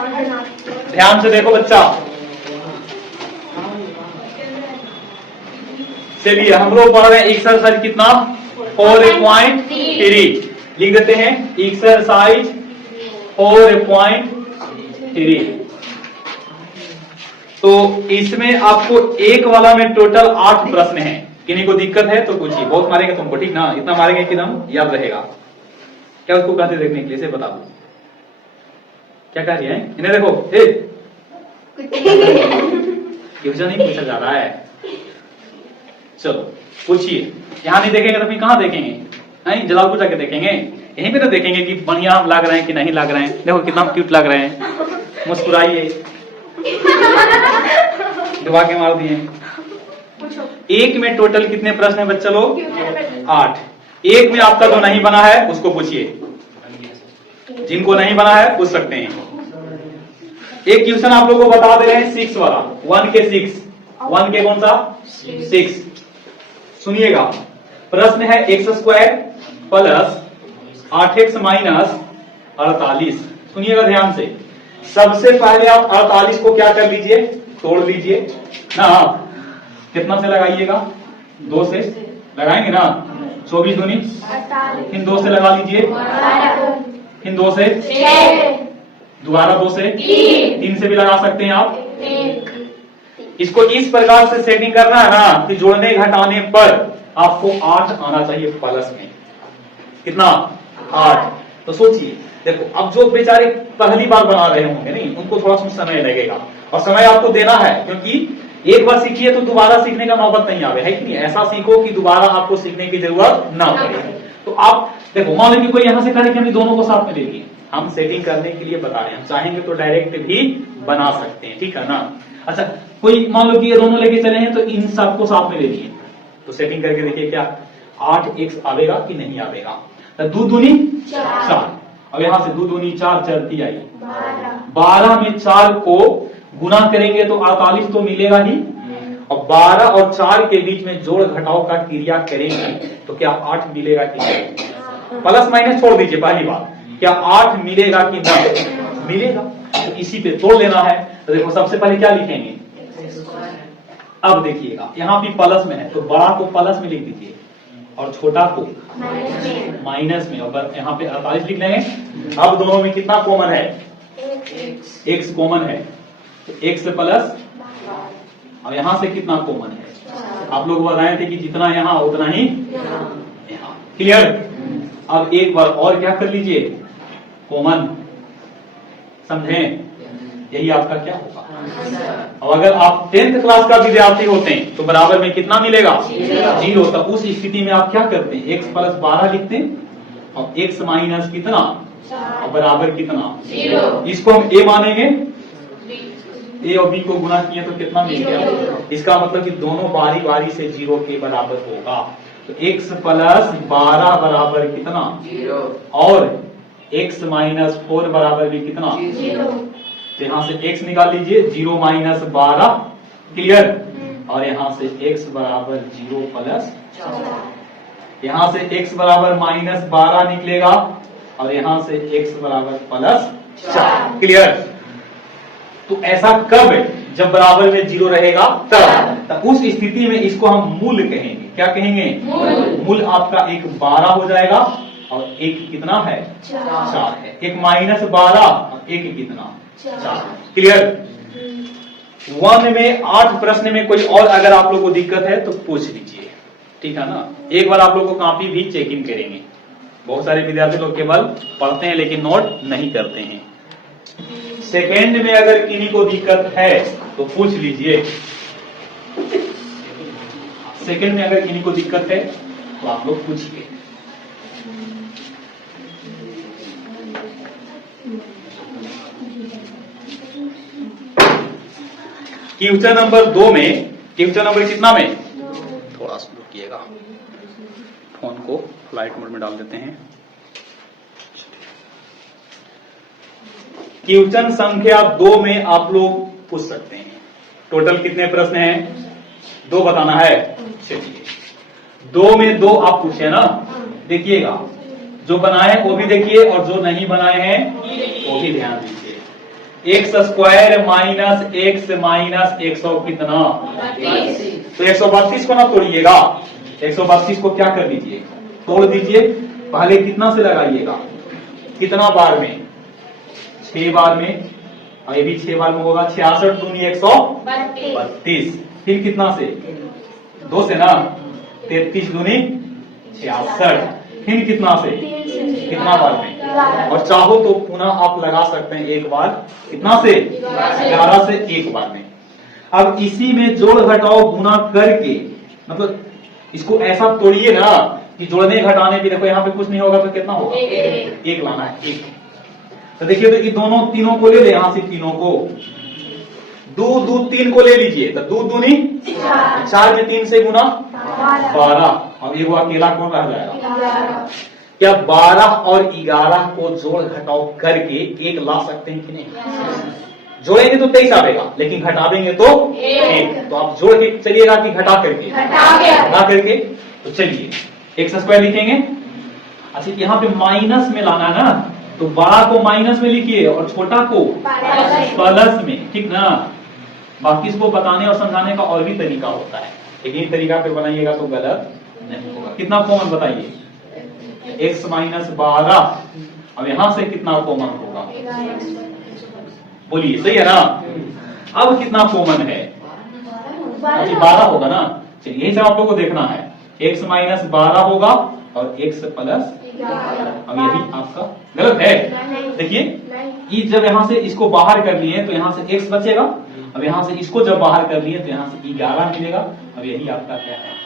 ध्यान से देखो बच्चा, चलिए हम लोग पढ़ रहे हैं एक्सरसाइज कितना 4.3 लिख देते हैं एक्सरसाइज 4.3। तो इसमें आपको एक वाला में टोटल 8 प्रश्न हैं। किन्हीं को दिक्कत है तो पूछिए, बहुत मारेंगे तुमको, ठीक ना? इतना मारेंगे कि एकदम याद रहेगा। क्या उसको कहते देखने के लिए, इसे बता दो क्या कह रही है? इन्हें देखो, क्वेश्चन नहीं पूछा जा रहा है। चलो पूछिए, यहां नहीं देखेंगे तो फिर कहां देखेंगे? नहीं, जलालपुर जाके देखेंगे, यहीं पे तो देखेंगे कि बढ़िया लग रहे हैं कि नहीं लग रहे हैं। देखो कितना क्यूट लग रहे हैं, मुस्कुराइए। दुआ के मार दिए। एक में टोटल कितने प्रश्न है बच्चा लोग? 8। एक में आपका जो नहीं बना है उसको पूछिए, जिनको नहीं बना है पूछ सकते हैं। एक क्वेश्चन आप लोगों को बता दे रहे हैं 6 वाला, 1 के 6, 1 के कौन सा 6। सुनिएगा, प्रश्न है x² प्लस 8x माइनस 48। सुनिएगा ध्यान से। सबसे पहले आप 48 को क्या कर लीजिए, तोड़ लीजिए ना। आप कितना से लगाइएगा? 2 से लगाएंगे ना। 24 दूनी, इन 2 से लगा लीजिए, इन 2 से, दोबारा 2 से, 3 से भी लगा सकते हैं आप। इसको इस प्रकार से सेटिंग करना है ना कि जोड़ने घटाने पर आपको 8 आना चाहिए प्लस में। कितना? 8। तो सोचिए, देखो अब जो बेचारे पहली बार बना रहे होंगे नहीं, उनको थोड़ा सा समय लगेगा और समय आपको देना है, क्योंकि एक बार सीखिए तो दोबारा सीखने का नौबत नहीं आवे, है कि नहीं? ऐसा सीखो कि दोबारा आपको सीखने की जरूरत ना पड़े। तो आप देखो, मान लीजिए कोई यहां से करे कि हम दोनों को साथ में ले लिए, हम सेटिंग करने के लिए बता रहे हैं, हम चाहेंगे तो डायरेक्ट भी बना सकते हैं, ठीक है ना? अच्छा, कोई मान लो कि ये दोनों लेके चले हैं तो इन सबको साथ में ले लिए, तो सेटिंग करके देखिए क्या 8x आवेगा कि नहीं आवेगा। तो 2 दूनी 4, अब यहां से 2 दूनी 4, 4 3 आई 12 में 4 को गुना करेंगे तो 48 तो मिलेगा ही, और 12 और 4 के बीच में जोड़ घटाव का क्रिया करेंगे तो क्या 8 मिलेगा कि नहीं? प्लस माइनस छोड़ दीजिए, पहली बात, क्या 8 मिलेगा कि नहीं मिलेगा? तो इसी पे तोड़ लेना है। तो देखो सबसे पहले क्या लिखेंगे, अब देखिएगा यहां भी प्लस में है तो बड़ा को प्लस में लिख दीजिए और छोटा को माइनस में, और यहाँ पे 48 लिख लेंगे। अब दोनों में कितना कॉमन है? x कॉमन है, तो x प्लस, अब यहां से कितना कॉमन है? आप लोग बताए थे कि जितना यहां उतना ही यहां। क्लियर? अब एक बार और क्या कर लीजिए, कॉमन, समझें? यही आपका क्या होगा। अब अगर आप 10th क्लास का विद्यार्थी होते हैं तो बराबर में कितना मिलेगा? 0। तो उस स्थिति में आप क्या करते हैं, x प्लस 12 लिखते हैं और x माइनस कितना और बराबर कितना 0। इसको हम a मानेंगे, a और b को गुना किए तो कितना मिल गया? इसका मतलब कि दोनों बारी बारी से 0 के बराबर होगा। तो x प्लस 12 बराबर कितना 0 और x माइनस 4 बराबर भी कितना 0। तो यहां से x निकाल लीजिए, 0 माइनस 12। क्लियर? और यहां से x बराबर 0 प्लस 4। यहां से x बराबर माइनस 12 निकलेगा और यहां से x बराबर प्लस 4। क्लियर? तो ऐसा कब? जब बराबर में 0 रहेगा तब उस स्थिति में इसको हम मूल कहेंगे। क्या कहेंगे? मूल आपका एक 12 हो जाएगा और एक कितना है 4 है। एक माइनस 12 और एक कितना 4। क्लियर? 1 में 8 प्रश्न में कोई और अगर आप लोग को दिक्कत है तो पूछ लीजिए, ठीक है ना? एक बार आप लोग को कॉपी भी चेकिंग करेंगे। बहुत सारे विद्यार्थी लोग केवल पढ़ते हैं लेकिन नोट नहीं करते हैं। सेकेंड में अगर किन्हीं को दिक्कत है तो पूछ लीजिए। सेकेंड में अगर किन्हीं को दिक्कत है तो आप लोग पूछिए। क्वेश्चन नंबर 2 में, क्वेश्चन नंबर कितना में? थोड़ा सा रुकिएगा, फोन को फ्लाइट मोड में डाल देते हैं। क्वेश्चन संख्या 2 में आप लोग पूछ सकते हैं। टोटल कितने प्रश्न हैं? 2 बताना है। चलिए 2 में 2 आप पूछे ना, देखिएगा जो बनाए वो भी देखिए और जो नहीं बनाए हैं वो भी ध्यान दीजिए। X square minus x minus 100 कितना, तो 132 को ना तोड़िएगा, 132 को क्या कर लीजिए, तोड़ दीजिए। पहले कितना से लगाइएगा, कितना बार में, 6 बार में, और ये भी 6 बार में होगा। 66 दूनी 132, फिर कितना से, 2 से ना, 33 दूनी 66, फिर कितना से, कितना बार में, और चाहो तो पुनः आप लगा सकते हैं एक बार, कितना से, 11 से एक बार में। अब इसी में जोड़ घटाओ गुना करके, मतलब इसको ऐसा तोड़िए ना कि जोड़ने घटाने पे देखो यहाँ पे कुछ नहीं होगा तो कितना होगा, एक लाना है, एक। तो देखिए, तो ये दोनों तीनों को ले ले, यहां से तीनों को, 2 3 को ले लीजिए, तो 2 दूनी 4 में 3 से गुना 12, और ये वो अकेला कौन रह जाएगा। क्या 12 और 11 को जोड़ घटाओ करके एक ला सकते हैं कि नहीं, जोड़ेंगे तो 23 आएगा, लेकिन घटावेंगे तो 1। तो आप जोड़ के चलिएगा कि घटा करके, घटा करके, तो चलिए एक्स स्क्वायर लिखेंगे। अच्छा, यहाँ पे माइनस में लाना ना, तो बड़ा को माइनस में लिखिए और छोटा को प्लस में, ठीक ना। बाकी इसको बताने और समझाने का और भी तरीका होता है, लेकिन इस तरीका पे बनाइएगा तो गलत नहीं होगा। कितना कॉमन बताइए, x माइनस 12, अब यहां से कितना कॉमन होगा, बोलिए, सही है ना। अब कितना कॉमन है, 12 होगा ना। चलिए यही सब आप लोग को देखना है, x माइनस 12 होगा और x प्लस, अब यही आपका गलत है। देखिए, ये जब यहां से इसको बाहर कर लिए तो यहां से x बचेगा, अब यहां से इसको जब बाहर कर लिए तो यहां से 11 मिलेगा। अब यही आपका क्या है,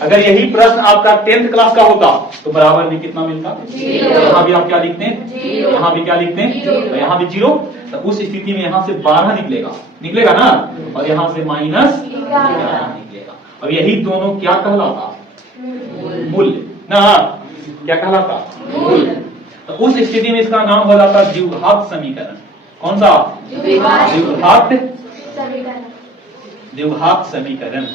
अगर यही प्रश्न आपका 10th क्लास का होता तो बराबर में कितना मिलता, यहाँ भी आप क्या लिखते हैं, यहाँ भी क्या लिखते हैं, तो यहाँ भी 0। तो उस स्थिति में यहाँ से 12 निकलेगा, निकलेगा ना, और यहाँ से माइनस 11 निकलेगा। अब यही दोनों क्या कहलाता, मूल्य ना, क्या कहलाता, मूल्य। तो उस स्थिति में इसका नाम हो जाता द्विघात समीकरण। कौन सा, द्विघात समीकरण।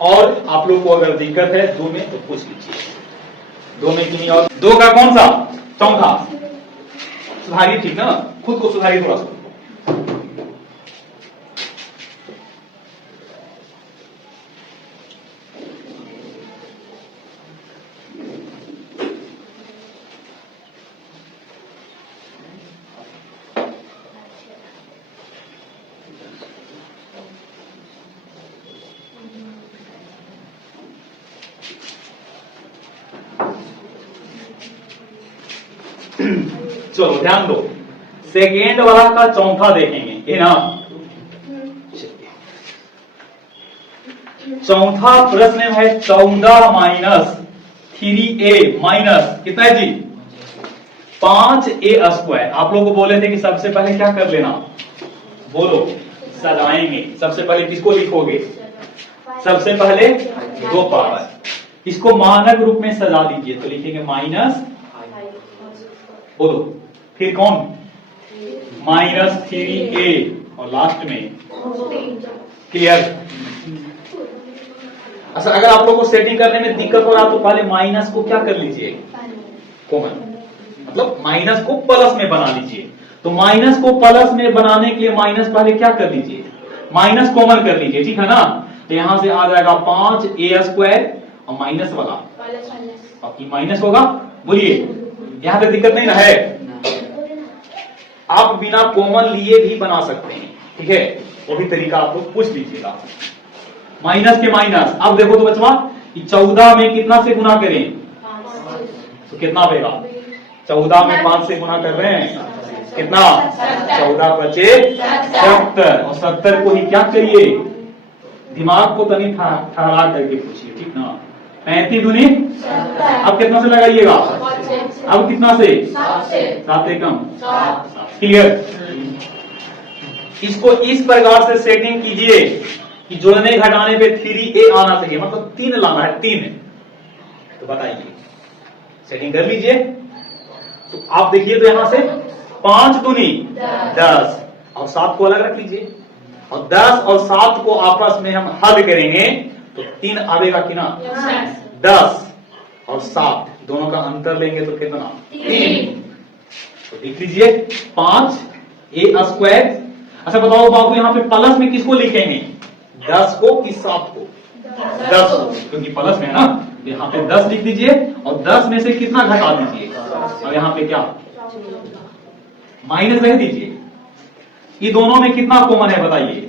और आप लोग को अगर दिक्कत है 2 में तो पूछ लीजिए, 2 में क्यों नहीं, और 2 का कौन सा, चौथा। सुधारिए, ठीक ना, खुद को सुधारिए थोड़ा सा। चलो ध्यान दो, सेकेंड वाला का चौथा देखेंगे, ये ना। चौथा प्रश्न है 14 माइनस 3a माइनस कितना है जी, 5a स्क्वायर। आप लोग को बोले थे कि सबसे पहले क्या कर लेना, बोलो, सजाएंगे। सबसे पहले किसको लिखोगे, सबसे पहले 2 पावर, इसको मानक रूप में सजा दीजिए, तो लिखेंगे माइनस, बोलो, फिर कौन, माइनस 3a, और लास्ट में क्लियर। अच्छा, अगर आप लोगों को सेटिंग करने में दिक्कत हो रहा तो पहले माइनस को क्या कर लीजिए, कॉमन, मतलब माइनस को प्लस में बना लीजिए। तो माइनस को प्लस में बनाने के लिए माइनस पहले क्या कर लीजिए, माइनस कॉमन कर लीजिए, ठीक है ना। तो यहां से आ जाएगा 5a स्क्वायर और माइनस वाला, अब माइनस होगा, बोलिए, यहां पे दिक्कत नहीं ना है। आप बिना कॉमन लिए भी बना सकते हैं, ठीक है, वो भी तरीका आप लोग पूछ लीजिएगा। माइनस के माइनस, अब देखो तो बचवा, 14 में कितना से गुना करें, तो कितना आएगा, 14 में 5 से गुना कर रहे हैं, कितना, 14 बचे 70, और 70 को ही क्या करिए, दिमाग को तनी ठहरा करके पूछिए, ठीक ना। 35 दूनी, अब कितना से लगाइएगा, अब कितना से, 7 एकम, क्लियर। इसको इस प्रकार से सेटिंग कीजिए कि जोड़ने घटाने पे 3a आना चाहिए, मतलब 3 लाना है, 3। तो बताइए, सेटिंग कर लीजिए। तो आप देखिए, तो यहां से 5 दूनी 10, और 7 को अलग रख लीजिए, और 10 और 7 को आपस में हम हल करेंगे तो 3 आवेगा कि ना, 10 और 7 दोनों का अंतर लेंगे तो कितना, 3। तो लिख लीजिए 5a²। अच्छा बताओ बाबू यहाँ पे प्लस में किसको लिखेंगे, 10 को कि 7 को? 10 को, क्योंकि प्लस में है ना, यहाँ पे 10 लिख दीजिए और 10 में से कितना घटा दीजिए, और यहाँ पे क्या माइनस रख दीजिए। ये दोनों में कितना कॉमन है बताइए,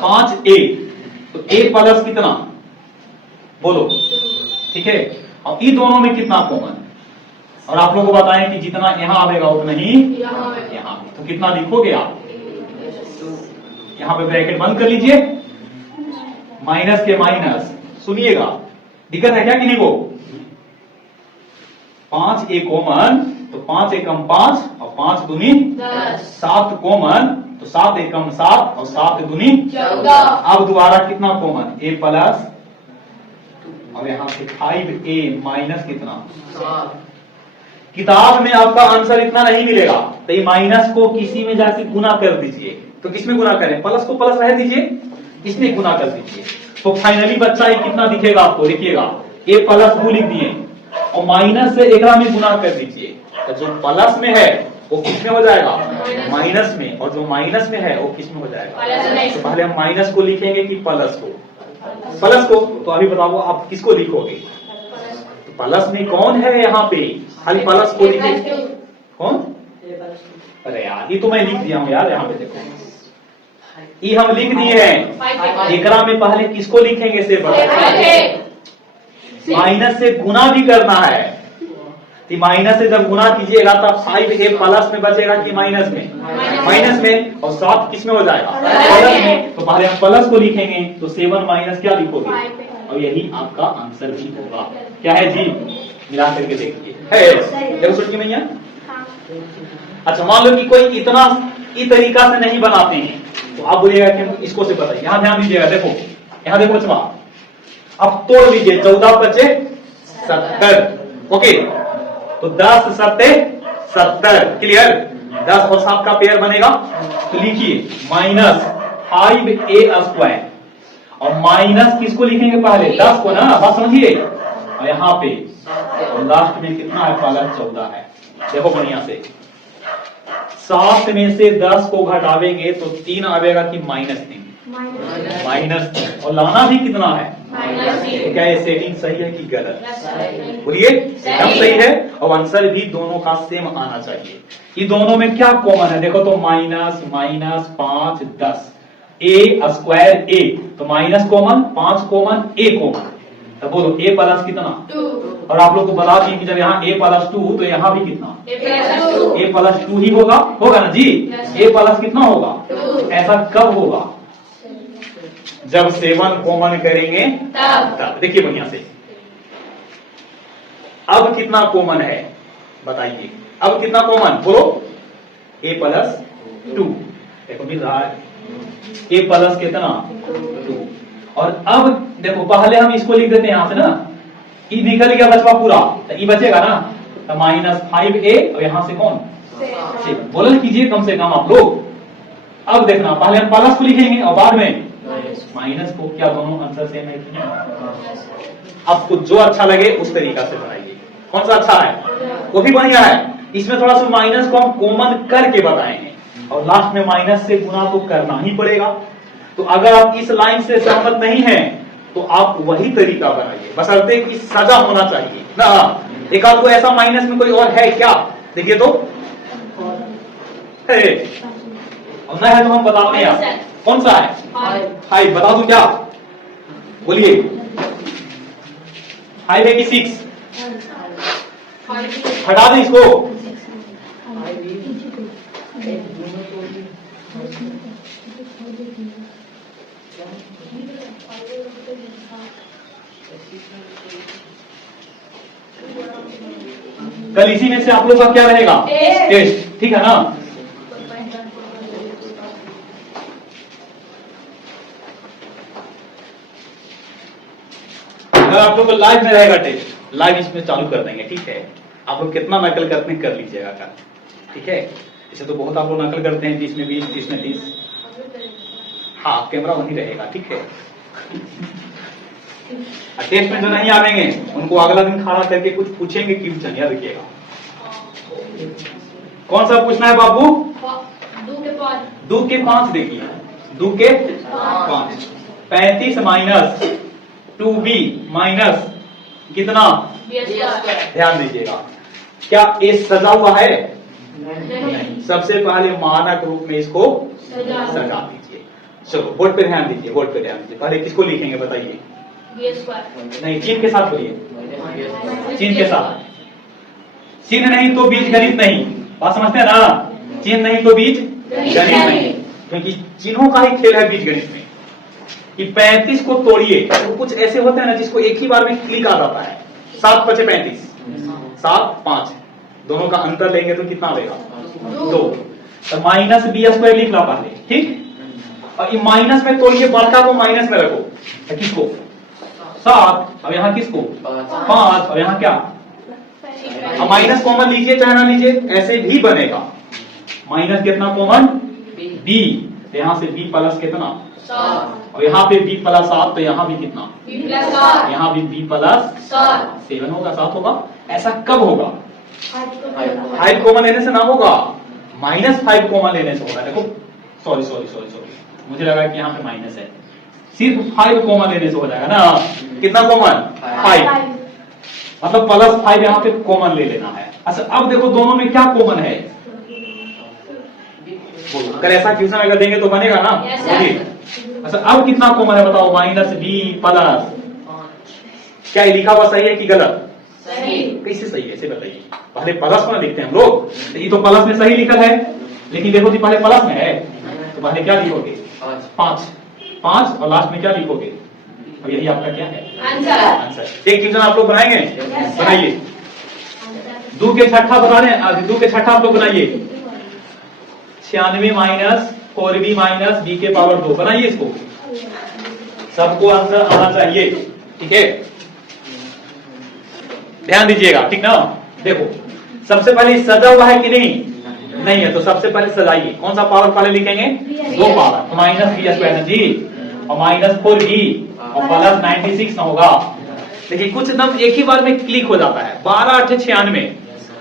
5a, तो a प्लस कितना बोलो, ठीक है। और ये दोनों में कितना कॉमन, और आप लोगों को बताएं कि जितना यहां आएगा उतना ही यहां, तो कितना लिखोगे आप, यहां पे ब्रैकेट बंद कर लीजिए, माइनस के माइनस, सुनिएगा दिक्कत है क्या किन्हीं को, 5a कॉमन तो 5 एकम 5 और 5 दूनी 7 कॉमन तो 7 एकम 7 और 7 दूनी 14। अब दोबारा कितना कॉमन, a प्लस और यहाँ पे 5a माइनस कितना, किताब में आपका आंसर इतना नहीं मिलेगा, तो ये माइनस को किसी में जाके गुना कर दीजिए। तो किसमें गुना करें, प्लस को प्लस रह दीजिए, इसमें गुना कर दीजिए, तो फाइनली बच्चा ये कितना दिखेगा आपको, देखिएगा a प्लस 2 लिख दिए और माइनस से एक में गुना कर दीजिए, तो जो प्लस में है वो किस में हो जाएगा, माइनस में, और जो माइनस में है वो किस में हो जाएगा। तो पहले हम माइनस को लिखेंगे कि प्लस को, प्लस को, तो अभी बताओ आप किसको लिखोगे, तो प्लस में कौन है यहाँ पे, खाली प्लस को लिखे, कौन, अरे यार ये तो मैं लिख दिया हूँ यार, यहाँ पे देखो ये हम लिख दिए हैं, एकरा में पहले किसको लिखेंगे से माइनस से गुना भी करना है, तो माइनस से जब गुना कीजिएगा तब 5a प्लस में बचेगा कि माइनस में, माइनस में, और 7 किस में हो जाएगा, प्लस में, तो पहले हम प्लस को लिखेंगे, तो 7 माइनस क्या लिखोगे, और यही आपका आंसर भी होगा। क्या है जी, मिला करके देखिए, है देखो सुनिए भैया। अच्छा मान लो कि कोई इतना इस तरीका से नहीं बनाते हैं, तो आप बोलिएगा कि इसको से बताइए, यहां ध्यान दीजिएगा, देखो यहां देखो बच्चा, अब तोड़ लीजिए, 14 बचे 70, ओके, तो 10 7 70, क्लियर, 10 और 7 का पेयर बनेगा, तो लिखिए माइनस 5a², और माइनस किसको लिखेंगे पहले, 10 को ना, बात समझिए, और यहाँ पे लास्ट में कितना है, प्लस 14 है। देखो बढ़िया से, 7 में से 10 को घटावेंगे तो 3 आवेगा कि -3, माइनस, और लाना भी कितना है, क्या ये सेटिंग सही है कि गलत, बोलिए एकदम सही है, और आंसर भी दोनों का सेम आना चाहिए। ये दोनों में क्या कॉमन है, देखो तो माइनस माइनस 5 10, a² a, तो minus common, 5 common, a common, तो बोलो a प्लस कितना, 2, और आप लोग को बता दिए कि जब यहाँ a प्लस 2 तो यहाँ भी कितना, a प्लस 2 ही होगा, होगा ना जी, a प्लस कितना होगा, 2। ऐसा कब होगा, जब 7 कॉमन करेंगे तब। देखिए बढ़िया से, अब कितना कॉमन है बताइए, अब कितना कॉमन बोलो, a प्लस 2, देखो मिल रहा है, a प्लस कितना 2, और अब देखो पहले हम इसको लिख देते हैं यहां से ना, ई निकल गया बचवा पूरा, तो ई बचेगा ना, तो -5a, और यहां से कौन 6, बोल कीजिए कम से कम आप लोग। अब देखना पहले हम प्लस को लिखेंगे और बाद में माइनस को, क्या दोनों आंसर सेम है, आपको जो अच्छा लगे उस तरीका से बनाइए, कौन सा अच्छा है वो भी बढ़िया है। इसमें थोड़ा सा माइनस को हम कॉमन करके बताएंगे, और लास्ट में माइनस से गुना तो करना ही पड़ेगा। तो अगर आप इस लाइन से सहमत नहीं हैं तो आप वही तरीका बनाइए, बशर्ते कि सजा होना चाहिए ना। एक आपको ऐसा माइनस में कोई और है क्या, देखिए तो है, और नहीं है तो हम बताते हैं कौन सा है, 5, बता दूं क्या, बोलिए 5 है कि 6, हटा दें इसको, कल इसी में से आप लोग का क्या रहेगा, टेस्ट, ठीक है ना। अगर आप लोग को लाइव में रहेगा टेस्ट, लाइव इसमें चालू कर देंगे, ठीक है। आप लोग कितना नकल करते हैं कर लीजिएगा कल, ठीक है। इसे तो बहुत आप लोग नकल करते हैं, 30 में 20, 30 में 30, हाँ कैमरा वहीं रहेगा, ठीक है। टेस्ट में जो नहीं आवेंगे उनको अगला दिन खड़ा करके कुछ पूछेंगे क्वेश्चन, याद रखिएगा। कौन सा पूछना है बाबू? 2 के 5 देखिए, 2 के 5। 35 माइनस 2b माइनस कितना? ध्यान दीजिएगा, क्या ये सजा हुआ है? नहीं। सबसे पहले मानक रूप में इसको सजा दीजिए। चलो बोर्ड पे ध्यान दीजिए, बोर्ड पे ध्यान दीजिए। पहले किसको लिखेंगे बताइए? नहीं, चिन्ह के साथ बोलिए, चिन्ह के साथ। चिन्ह नहीं तो बीज गणित नहीं, बात समझते हैं ना? चिन्ह नहीं तो बीज गणित नहीं, क्योंकि चिन्हों का ही खेल है बीज गणित में। कि 35 को तोड़िए तो कुछ ऐसे होते हैं ना जिसको एक ही बार में क्लिक आ जाता है। 7 × 35, 7 5, दोनों का अंतर लेंगे तो कितना आएगा? 2। तो माइनस b² लिख ला पहले, ठीक। और ये माइनस में तोड़िए, बड़का को माइनस में रखो। तो किसको? 7, अब यहाँ किसको? 5, और यहाँ क्या? अब माइनस कॉमन लीजिए चाहे ना लीजिए, ऐसे भी बनेगा। माइनस कितना कॉमन? b, तो यहाँ से b प्लस कितना? 7, और यहाँ पे b प्लस 7, तो यहाँ भी कितना? यहाँ भी b प्लस 7 होगा, 7 होगा। ऐसा कब होगा? 5 कॉमन लेने से ना होगा, -5 कॉमन लेने से होगा। देखो, सॉरी, मुझे लगा कि यहाँ पे माइनस है। सिर्फ 5 कॉमन लेने से हो जाएगा ना। कितना कॉमन? 5, मतलब +5 यहाँ पे कॉमन ले लेना है। अच्छा, अब देखो दोनों में क्या कॉमन है? अगर ऐसा क्वेश्चन अगर देंगे तो बनेगा ना? अच्छा, अब कितना कॉमन है बताओ? -b प्लस, क्या ये लिखा हुआ सही है कि गलत? सही। कैसे सही है इसे बताइए? पहले प्लस में लिखते हैं हम लोग, तो ये तो प्लस में सही लिखा है, लेकिन देखो जी पहले प्लस में है तो पहले क्या लिखोगे? 5 और लास्ट में क्या लिखोगे? और यही आपका क्या है? आंसर। एक क्वेश्चन आप लोग बनाएंगे? बनाइए। 2 के छठा बता रहे हैं, 2 के छठा आप लोग बनाइए। 96 माइनस 4b माइनस b के पावर 2, बनाइए इसको। सबको आंसर आना चाहिए, ठीक है? ध्यान दीजिएगा, ठीक ना? देखो, सबसे पहले सजा हुआ है कि नहीं? नहीं है, तो सबसे पहले सजाइए। कौन सा पावर पहले लिखेंगे? 2 पावर, तो -b² जी, और -4b और प्लस 96 ना होगा। देखिए कुछ एकदम एक ही बार में क्लिक हो जाता है। 12 8 96,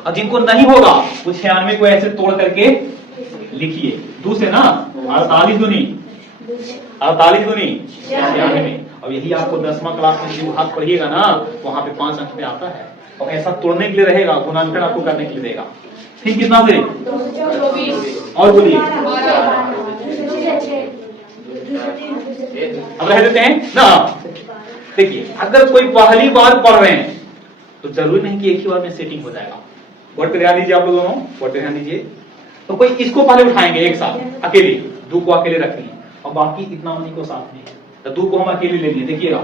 और जिनको नहीं होगा वो 96 को ऐसे तोड़ करके लिखिए। 2 से ना 48 दूनी 96। और यही आपको 10वां क्लास में जो हाथ पढ़िएगा ना, वहां पे 5 अंक पे आता है। और ऐसा तोड़ने के लिए रहेगा, गुणांकन आपको करने के लिए देगा। फिर कितना से? 24 और बोलिए। अब रह देते हैं ना। देखिए, अगर कोई पहली बार पढ़ रहे हैं तो जरूरी नहीं कि एक ही बार में सेटिंग हो जाएगा। बोर्ड पे ध्यान दीजिए, आप लोग दोनों बोर्ड पे ध्यान दीजिए। तो कोई इसको पहले उठाएंगे एक साथ अकेले, 2 को अकेले रखेंगे और बाकी इतना उन्हीं को साथ में। तो 2 को हम अकेले ले लिए, देखिएगा।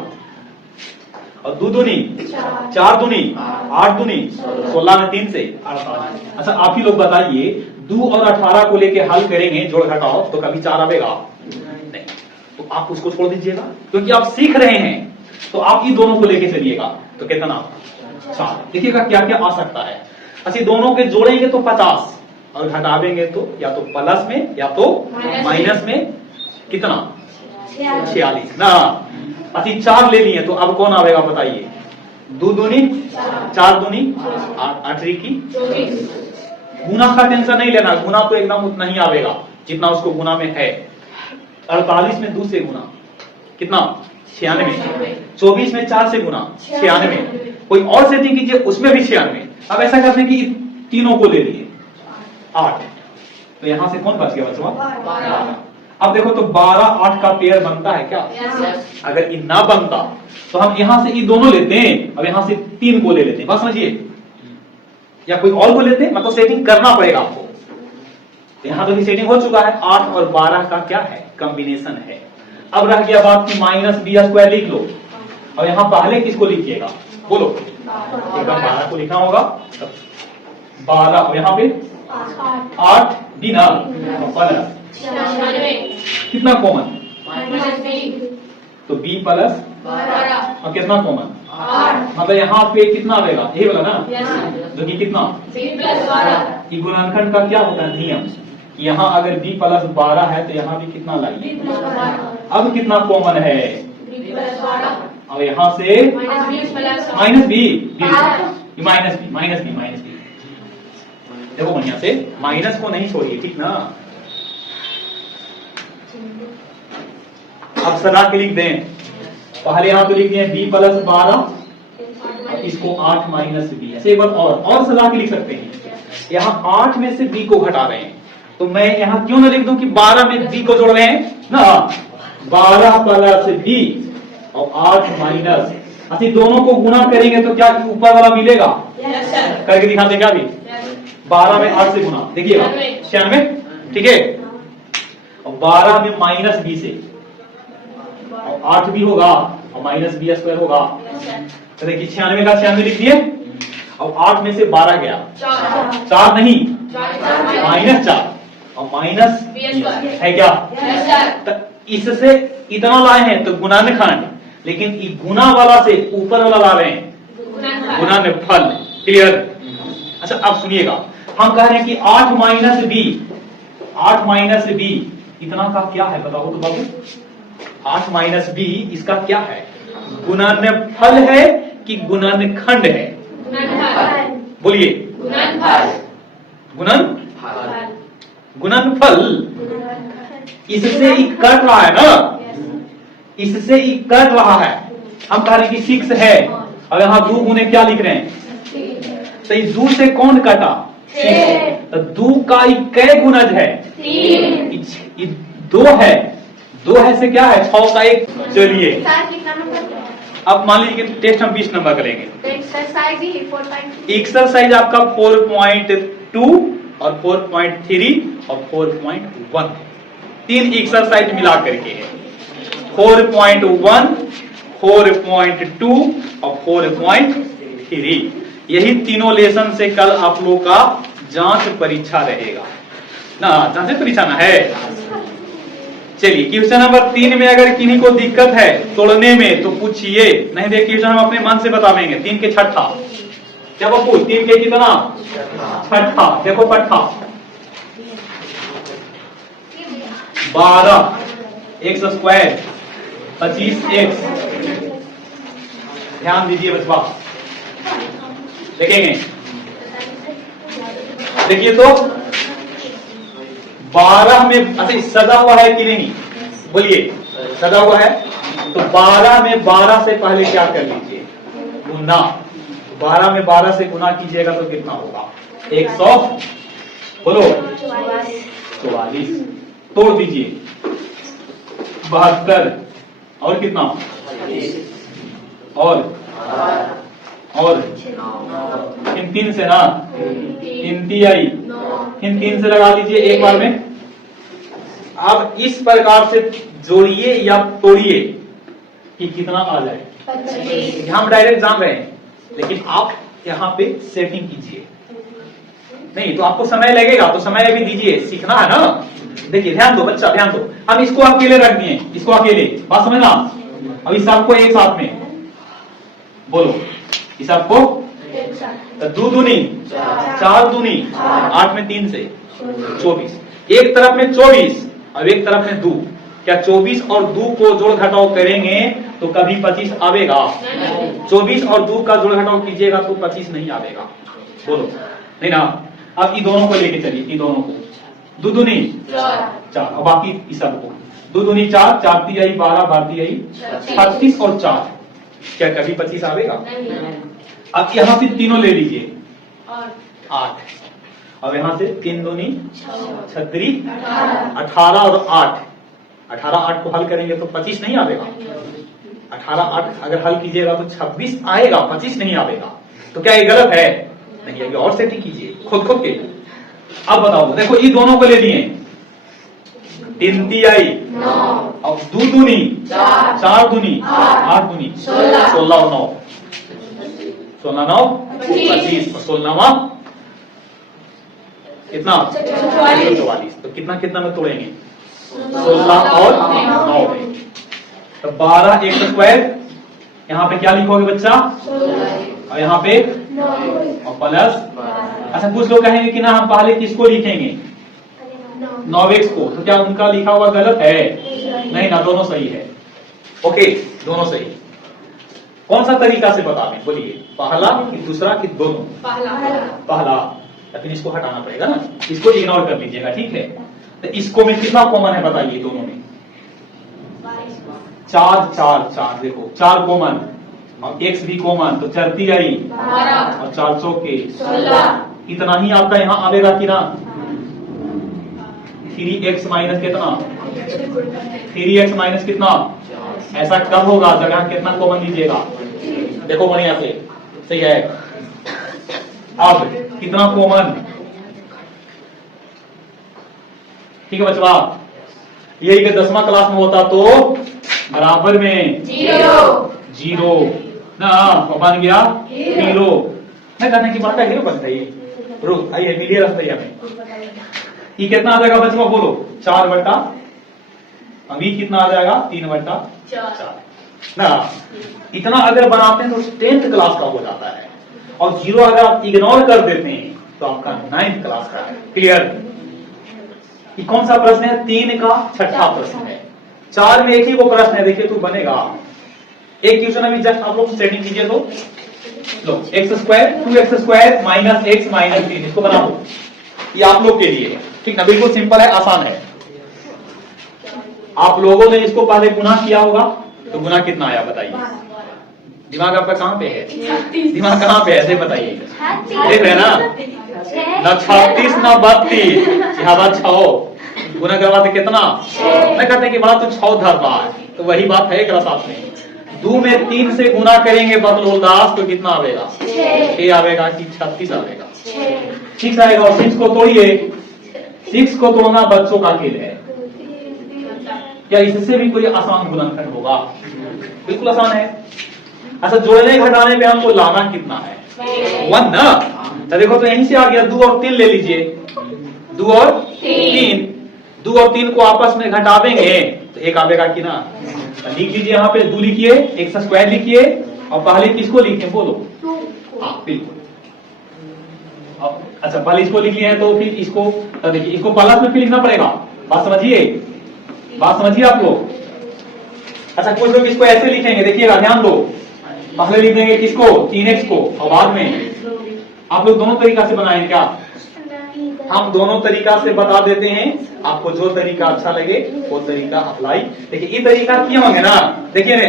और 2 दूनी 4 दूनी 8 दूनी 16 में 3 से 48। अच्छा, आप ही लोग बताइए, 2 और 18 को लेके हल करेंगे जोड़ घटाओ तो कभी 4 आएगा? नहीं। तो आप उसको छोड़ दीजिएगा, क्योंकि आप सीख रहे हैं। तो आप ये दोनों को लेके चलिएगा, तो कितना? 4। देखिएगा क्या क्या आ सकता है। अच्छा, दोनों के जोड़ेंगे तो 50, और घटावेंगे तो या तो प्लस में या तो माइनस में कितना? 46 ना। अच्छा, 4 ले लिए, तो अब कौन आएगा बताइए? 2 दूनी 4 दूनी 8 की 24। गुना का टेंशन नहीं लेना, गुना तो एकदम उतना ही आएगा जितना उसको गुना में है। 48 में 2 से गुना कितना? 96। 24 में 4 से गुना 96। कोई और सेटिंग कीजिए, उसमें भी 96। अब ऐसा करते हैं कि तीनों को ले लिए 8, तो यहां से कौन बच गया बचवा? 12। अब देखो तो 12 8 का पेयर बनता है क्या? अगर ये ना बनता तो हम यहां से ये दोनों लेते हैं, अब यहां से 3 को ले लेते हैं, बस समझिए। या कोई और को लेते हैं, मतलब सेटिंग करना पड़ेगा आपको। यहां तो सेटिंग हो चुका है, 8 और 12 का क्या है? कॉम्बिनेशन है। अब रह गया बात की -b² लिख लो, और यहां पहले किसको लिखिएगा? बोलो, एकदम 12 को लिखना होगा। 12 और यहाँ पे 8 बिना प्लस कितना कॉमन? तो b प्लस और कितना कॉमन? 8। मतलब यहाँ पे कितना आएगा? यही वाला ना, जो कि कितना? b+12। गुणनखंड का क्या होता है नियम? यहाँ अगर b प्लस 12 है तो यहाँ भी कितना लाइए? अब कितना कॉमन है? अब यहाँ से -b, -b, -b, -b। देखो बढ़िया से, माइनस को नहीं छोड़िए, ठीक ना। अब सदा के लिख दें, पहले यहां तो लिख दिए b प्लस 12, इसको 8 माइनस b, ऐसे एक बार और सदा के लिख सकते हैं। यहाँ 8 में से b को घटा रहे हैं, तो मैं यहाँ क्यों ना लिख दूं कि 12 में b को जोड़ रहे हैं ना, 12 प्लस b और 8 माइनस, अच्छा दोनों को गुना करेंगे तो क्या ऊपर वाला मिलेगा? करके दिखाते क्या भी, 12 में 8 से गुना, देखिएगा 96, ठीक है। और 12 में माइनस b से, और 8 भी होगा और माइनस b स्क्वायर होगा, तो देखिए 96 का 96 लिख दिए, और 8 में से 12 गया, 4 नहीं माइनस 4 और माइनस है क्या, तो इससे इतना लाए हैं तो गुणनखंड, लेकिन गुना वाला से ऊपर वाला ला रहे हैं गुणनफल, क्लियर। अच्छा अब सुनिएगा, हम कह रहे हैं कि 8 माइनस बी, 8 माइनस बी इतना का क्या है बताओ तो बाबू, 8 माइनस बी इसका क्या है, गुणनफल है कि गुणनखंड है, बोलिए गुणनफल, इससे ही कट रहा है ना, इससे ही कट रहा है। हम कह रहे हैं कि 6 है और यहाँ 2 गुने क्या लिख रहे हैं, तो इस 2 से कौन कटा, 6, तो 2 का कै गुणज है, 2 है, 2 है से क्या है 6 का 1, चलिए अब मान लीजिए कि टेस्ट हम 20 नंबर करेंगे, एक्सरसाइज आपका 4.2 और 4.3 और 4.1, 3 एक्सरसाइज मिला करके है, 4.1, 4.2 और 4.3, यही तीनों लेसन से कल आप लोग का जांच परीक्षा रहेगा ना, जांच परीक्षा ना है। चलिए क्वेश्चन नंबर 3 में अगर किन्हीं को दिक्कत है तोड़ने में तो पूछिए, नहीं देखिए क्वेश्चन हम अपने मन से बतावेंगे। 3 के छठा, क्या बापू 3 के कितना छठा, देखो पट्ठा 12 एक्स स्क्वायर 25 एक्स, ध्यान दीजिए बचवा, देखेंगे देखिए तो 12 में, अच्छा सजा हुआ है कि नहीं, बोलिए सजा हुआ है, तो 12 में 12 से पहले क्या कर लीजिए गुना, 12 में 12 से गुना कीजिएगा तो कितना होगा 100, बोलो 44, तोड़ दीजिए 72 और कितना और इन 3 से ना, 3 आई, इन 3 से लगा लीजिए एक बार में। अब इस प्रकार से जोड़िए या तोड़िए कि कितना आ जाए, हम डायरेक्ट जान रहे हैं, लेकिन आप यहाँ पे सेटिंग कीजिए, नहीं तो आपको समय लगेगा, तो समय भी दीजिए, सीखना है ना। देखिए ध्यान दो बच्चा, ध्यान दो, हम इसको अकेले रख दिए, इसको अकेले, बात समझना। अब इस सबको एक साथ में बोलो, इस सबको 2 दूनी 4 दूनी 8 में 3 से 24, एक तरफ में 24 और एक तरफ में 2, क्या 24 और 2 को जोड़ घटाव करेंगे तो कभी 25 आवेगा, 24 और 2 का जोड़ घटाव कीजिएगा तो 25 नहीं आवेगा, बोलो नहीं ना। अब ये दोनों को लेके चलिए, ये दोनों को 2 दूनी 4 और बाकी इस सबको 2 दूनी 4, 4 ती आई 12, 12 ती आई 36 और 4, क्या कभी 25 आवेगा। अब यहाँ से तीनों ले लीजिए 8, अब यहाँ से 3 दूनी 36, 18 और 8, 18 8 को हल करेंगे तो 25 नहीं आवेगा, 18 8 अगर हल कीजिएगा तो 26 आएगा, 25 नहीं आवेगा, तो क्या ये गलत है, नहीं अभी और सेटिंग कीजिए खुद के। अब बताओ, देखो ये दोनों को ले लिए 3 ती आई और 2 दूनी 4 दूनी 8 दूनी 16 और 9, 16 9 25 और 16वां कितना 44, तो कितना कितना में तोड़ेंगे 16 और 9 में, तो 12 एक्स स्क्वायर, यहाँ पे क्या लिखोगे बच्चा, और यहाँ पे और प्लस, अच्छा कुछ लोग कहेंगे कि ना हम पहले किसको लिखेंगे 9x को, तो क्या उनका लिखा हुआ गलत है, नहीं ना, दोनों सही है, ओके दोनों सही। कौन सा तरीका से बता दें, बोलिए पहला कि दूसरा कि दोनों, पहला तो फिर इसको हटाना पड़ेगा ना, इसको इग्नोर कर लीजिएगा, ठीक है। तो इसको में कितना कॉमन है बताइए दोनों में? 4 4 4, देखो 4 कॉमन और x भी कॉमन, तो 4 3 आई 12 और 4 चौके 16 इतना ही आपका यहाँ आवेगा कि ना? 3x माइनस कितना? 3x माइनस कितना? ऐसा कब होगा जब यहाँ कितना कॉमन लीजिएगा? देखो बढ़िया से, सही है। अब कितना कॉमन? ठीक है बचवा, यही कि 10वां क्लास में होता तो बराबर में 0 ना, बन गया हीरो। मैं कहने की बात है, हीरो बनता है ये। रुक आइए मिलिए रास्ते हमें। ये कितना आ जाएगा बचवा बोलो? 4 बटा, अभी कितना आ जाएगा? 3 बटा 4 ना। इतना अगर बनाते हैं तो 10th क्लास का हो जाता है, और 0 अगर आप इग्नोर कर देते हैं तो आपका 9th क्लास का है। क्लियर? ये कौन सा प्रश्न है? 3 का 6ठा प्रश्न है। 4 में एक ही वो प्रश्न है, देखिए तो बनेगा। एक क्वेश्चन अभी जस्ट आप लोग सेटिंग कीजिए तो लो, x² 2x² minus x minus 3, इसको बना दो। ये आप लोग के लिए ठीक ना, बिल्कुल सिंपल है, आसान है। आप लोगों ने इसको पहले गुना किया होगा, तो गुना कितना आया बताइए? दिमाग आपका कहां पे है? दिमाग कहां पे है ऐसे बताइए। देख रहे हैं ना, न 36 न 32, यहाँ बात 6 गुना करवाते कितना? मैं कहते कि बात तो 6 धरता है, तो वही बात है क्लास साथ में। 2 में 3 से गुना करेंगे बदलो दास, तो कितना आवेगा? 6 आवेगा कि 36 आवेगा? 6 आएगा। और 6 को तोड़िए, 6 को तोड़ना बच्चों का खेल है। क्या इससे भी कोई आसान गुणनखंड होगा? बिल्कुल आसान है। अच्छा, जोड़ने घटाने पे हमको लाना कितना है? 1 ना। तो देखो तो यहीं से आ गया, 2 और 3 ले लीजिए, 2 और 3, 2 और 3 को आपस में घटा देंगे तो एक आवेगा कि ना। लिख लीजिए, यहाँ पे 2 लिखिए, x² लिखिए, और पहले किसको लिखे बोलो? हाँ बिल्कुल। अच्छा, पहले इसको लिख लिया है तो फिर इसको, तो देखिए इसको प्लस में फिर लिखना पड़ेगा। बात समझिए, बात समझिए आप लोग। अच्छा, कुछ लोग इसको ऐसे लिखेंगे, देखिएगा ध्यान दो। पहले लिख देंगे किसको? 3x को, और बाद में आप लोग दोनों तरीका से बनाएंगे क्या? हम दोनों तरीका से बता देते हैं, आपको जो तरीका अच्छा लगे वो तरीका अप्लाई। देखिए ये तरीका किए होंगे ना, देखिए ने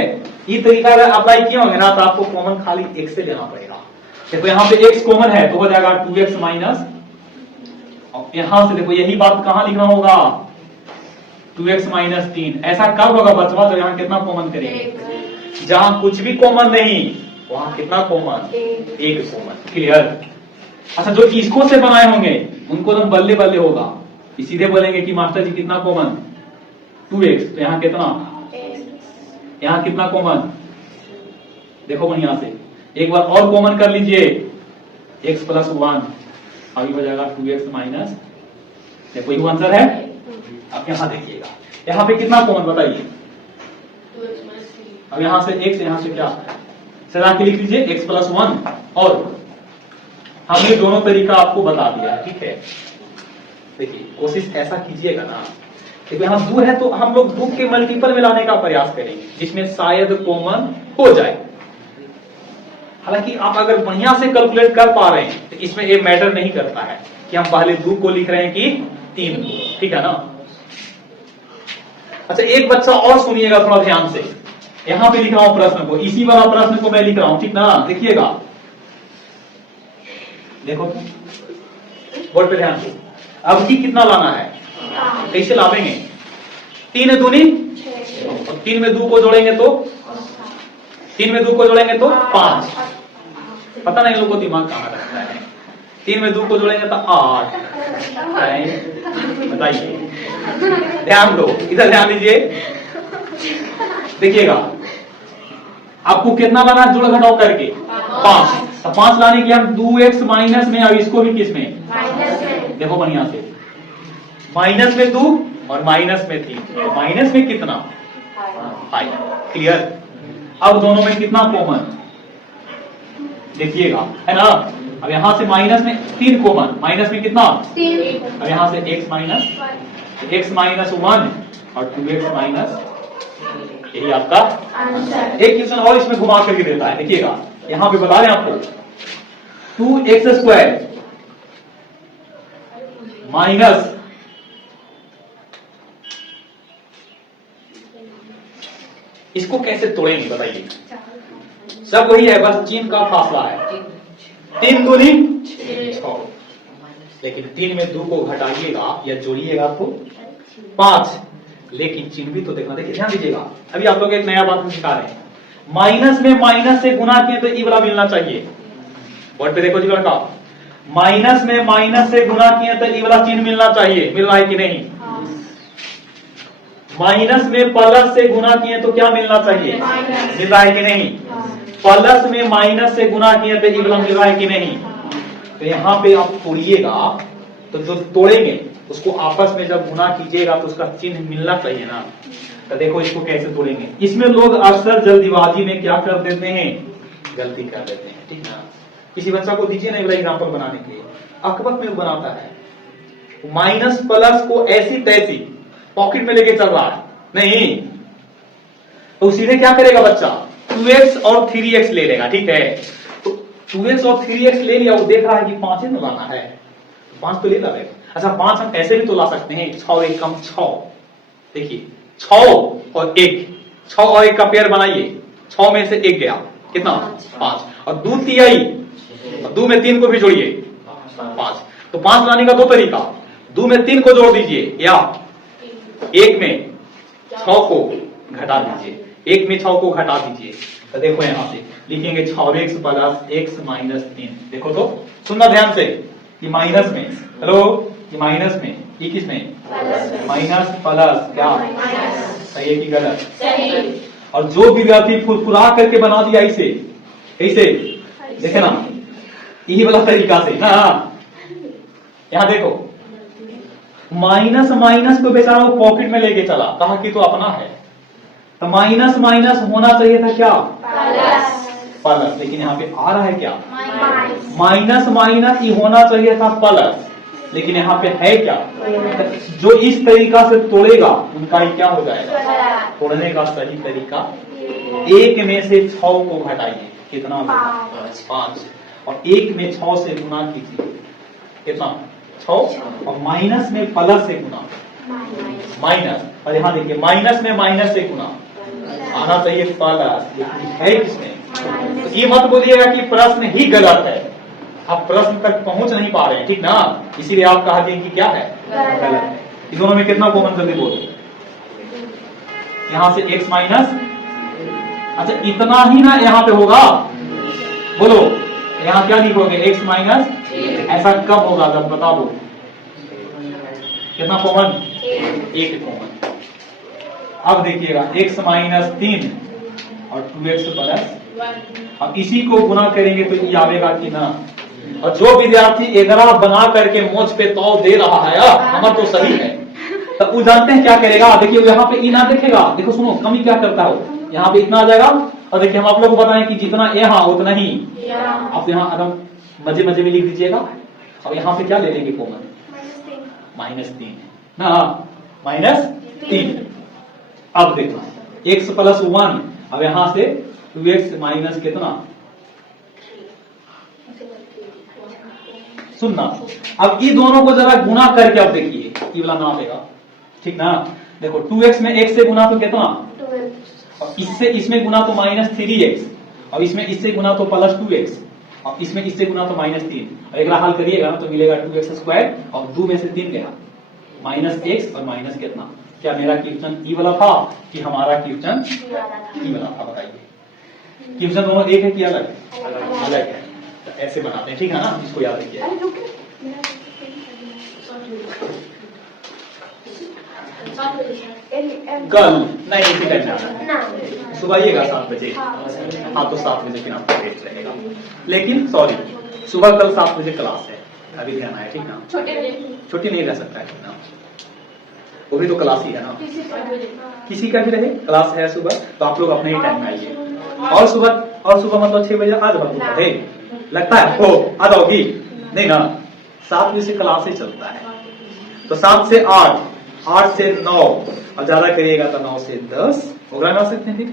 ये तरीका अगर अप्लाई किए होंगे ना, तो आपको कॉमन खाली x से लेना पड़ेगा। देखो यहाँ पे x कॉमन है तो हो जाएगा 2x माइनस, और यहां से देखो यही बात कहां लिखना होगा? 2x minus 3। ऐसा कब होगा बचवा? तो यहाँ कितना कॉमन करेंगे? जहां कुछ भी कॉमन नहीं वहां कितना कॉमन? 1 कॉमन। क्लियर? अच्छा, जो इसको से बनाए होंगे उनको तो बल्ले बल्ले होगा, सीधे बोलेंगे कि मास्टर जी कितना कॉमन? 2x, तो यहाँ कितना? यहाँ कितना कॉमन? देखो बढ़िया से एक बार और कॉमन कर लीजिए, x प्लस 1, अभी हो जाएगा 2x माइनस, देखो ये आंसर है। अब यहाँ देखिएगा, यहाँ पे कितना कॉमन बताइए? अब यहाँ से x, यहाँ से क्या सजा के लिख लीजिए x प्लस 1, और हमने दोनों तरीका आपको बता दिया है, ठीक है। देखिए कोशिश ऐसा कीजिएगा ना, देखिए यहाँ 2 है तो हम लोग 2 के मल्टीपल में लाने का प्रयास करेंगे जिसमें शायद कॉमन हो जाए। हालांकि आप अगर बढ़िया से कैलकुलेट कर पा रहे हैं तो इसमें ये मैटर नहीं करता है कि हम पहले 2 को लिख रहे हैं कि 3 को, ठीक है ना। अच्छा, एक बच्चा और सुनिएगा थोड़ा ध्यान से, यहां पे लिख रहा हूं प्रश्न को, इसी वाला प्रश्न को मैं लिख रहा हूं, ठीक ना। देखिएगा, देखो बोर्ड पे ध्यान दो। अब की कितना लाना है? कैसे लावेंगे? 3 दूनी, और 3 में 2 को जोड़ेंगे तो 3 में 2 को जोड़ेंगे तो 5। पता नहीं लोगों को दिमाग कहां रखता है। 3 में 2 को जोड़ेंगे तो 8। बताइए, ध्यान दो, इधर ध्यान दीजिए। देखिएगा आपको कितना लाना है जोड़ घटाव करके? 5। तो 5 लाने के हम 2x माइनस में, अब इसको भी किस में? देखो बढ़िया से, माइनस में 2 और माइनस में 3, माइनस में कितना? 5। क्लियर? अब दोनों में कितना कॉमन देखिएगा, है ना। अब यहां से माइनस में 3 कॉमन, माइनस में कितना? 3। अब यहां से x माइनस, x माइनस 1 और 2x माइनस, यही आपका आंसर। एक क्वेश्चन और इसमें घुमा करके देता है, देखिएगा यहां पे बता रहे हैं आपको 2x² माइनस इसको कैसे तोड़ेंगे बताइए। सब वही है, बस चिन्ह का फासला है। 3 दूनी 6, लेकिन 3 में 2 को घटाइएगा या जोड़िएगा तो 5, लेकिन चिन्ह भी तो देखना। देखिए ध्यान दीजिएगा, अभी आप लोग एक नया बात हम सिखा रहे हैं। माइनस में माइनस से गुना किए तो ई वाला मिलना चाहिए। बोर्ड पे देखो जी लड़का, माइनस में माइनस से गुना किए तो ई वाला चिन्ह मिलना चाहिए। मिल रहा है कि नहीं? माइनस में प्लस से गुना किए तो क्या मिलना चाहिए? मिल रहा है कि नहीं? प्लस में माइनस से गुना किए तो ई वाला मिल रहा है कि नहीं? तो यहाँ पे आप तोड़िएगा तो जो तोड़ेंगे उसको आपस में जब गुना कीजिएगा तो उसका चिन्ह मिलना चाहिए ना। तो देखो इसको कैसे तोड़ेंगे। इसमें लोग अक्सर जल्दीबाजी में क्या कर देते हैं, गलती कर देते हैं, ठीक ना। किसी बच्चा को दीजिए ना एग्जाम्पल बनाने के लिए, अकबक में बनाता है, माइनस प्लस को ऐसी तैसी पॉकेट में लेके चल रहा है, नहीं तो सीधे क्या करेगा बच्चा, 2x और 3x ले लेगा, ठीक है। तो 2x और 3x ले लिया, वो देख रहा है कि 5 ही लाना है, 5 तो ले ला। अच्छा 5 हम ऐसे भी तो ला सकते हैं, 6 1 कम 6, देखिए 6 और 1, 6 और 1 का पेयर बनाइए, 6 में से 1 गया, कितना 5, और 2 तिहाई, और 2 में 3 को भी जोड़िए 5। तो 5 लाने का 2 तरीका, 2 में 3 को जोड़ दीजिए या 1 में 6 को घटा दीजिए, 1 में 6 को घटा दीजिए। तो देखो यहां से लिखेंगे 6x प्लस x माइनस 3। देखो तो सुनना ध्यान से, ये माइनस में, हेलो ये माइनस में, ये किस में, माइनस प्लस क्या, सही है कि गलत? सही। और जो विद्यार्थी फुरफुरा करके बना दिया इसे, कैसे देखे ना, यही वाला तरीका से ना। यहां देखो माइनस माइनस को बेचारा वो पॉकेट में लेके चला, कहा कि तो अपना है, तो माइनस माइनस होना चाहिए था क्या, प्लस, लेकिन यहाँ पे आ रहा है क्या, माइनस माइनस ही होना चाहिए था प्लस, लेकिन यहाँ पे है क्या। जो इस तरीका से तोड़ेगा उनका ही क्या हो जाएगा, तोड़ने का सही तरीका 1 में से 6 को घटाइए, कितना 5, और 1 में 6 से गुना कीजिए, कितना 6, और माइनस में प्लस से गुना, माइनस, और यहाँ देखिए माइनस में माइनस से गुना आना चाहिए प्लस, लेकिन है किसमें। तो ये मत बोलिएगा कि प्रश्न ही गलत है, आप प्रश्न तक पहुंच नहीं पा रहे हैं, ठीक ना, इसीलिए आप कहा कि क्या है, गलत है। इन दोनों में कितना कॉमन जल्दी बोलो, यहां से x माइनस, अच्छा इतना ही ना यहाँ पे होगा, बोलो यहाँ क्या लिखोगे, x माइनस, ऐसा कब होगा जब बता दो, कितना कॉमन, 1 कॉमन। अब देखिएगा x माइनस 3 और 2x प्लस, अब इसी को गुना करेंगे तो ये आवेगा कि ना। और जो विद्यार्थी एगरा बना करके मोच पे तौल दे रहा है, नंबर तो सही है, तब वो जानते हैं क्या करेगा। देखिए यहाँ पे ई ना देखेगा, देखो सुनो कमी क्या करता है, यहाँ पे इतना आ जाएगा, और देखिए हम आप लोग को बताएं कि जितना यहाँ उतना ही आप यहाँ एकदम मजे मजे में लिख दीजिएगा। अब यहाँ पे क्या ले लेंगे कॉमन, -3 ना, -3। अब देखो x प्लस 1, अब यहां से 2x माइनस कितना, सुनना, अब ये दोनों को जरा गुना करके अब देखिए ये वाला ना आएगा, ठीक ना। देखो 2x में x से गुना तो कितना, और इससे इसमें गुना तो -3x, और इसमें इससे गुना तो +2x, और इसमें इससे गुना तो -3, और एक हल करिएगा ना तो मिलेगा 2x² और 2 में से 3 गया, -x और माइनस कितना। क्या मेरा क्वेश्चन ई वाला था कि हमारा क्वेश्चन ई वाला था, बताइए। क्वेश्चन दोनों एक है कि अलग, अलग है। तो ऐसे बनाते हैं, ठीक है ना, इसको याद रखिए। कल नहीं, इसी टाइम जाना, सुबह आइएगा 7 बजे, हाँ तो 7 बजे फिर आपका टेस्ट रहेगा, लेकिन सॉरी सुबह कल 7 बजे क्लास है, अभी ध्यान आया, ठीक ना। छुट्टी नहीं रह सकता है ना, वो भी तो क्लास ही है ना, किसी का भी रहे क्लास है सुबह, तो आप लोग अपने ही टाइम में आइए। और सुबह मतलब 6 बजे आ जाओ, लगता है हो आ जाओगी नहीं ना, 7 बजे से क्लास ही चलता है, तो 7 से 8, 8 से 9, और ज्यादा करिएगा तो 9 से 10 प्रोग्राम आ सकते हैं, ठीक।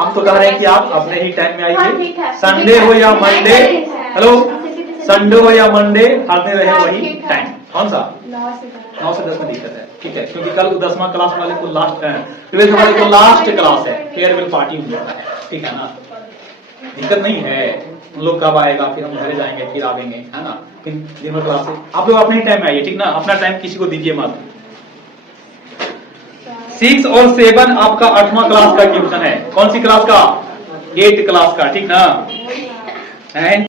हम तो कह रहे हैं कि आप अपने ही टाइम में आइए, संडे हो या मंडे, हेलो संडे हो या मंडे हाथ रहे वही ठीक है। टाइम। कौन सा? 9 से 9 से 10 में दिक्कत है, ठीक है, क्योंकि कल 10वां क्लास वाले को लास्ट 12th वाले को लास्ट क्लास है, फेयरवेल पार्टी हो जाता है, ठीक है ना, दिक्कत नहीं है। हम लोग कब आएगा, फिर हम घर जाएंगे, फिर आवेंगे, है ना, फिर दिन भर क्लास से आप लोग अपने टाइम में आइए, ठीक ना, अपना टाइम किसी को दीजिए मत। 6 और 7 आपका 8वां क्लास का क्वेश्चन है। कौन सी क्लास का? 8th क्लास का, ठीक ना।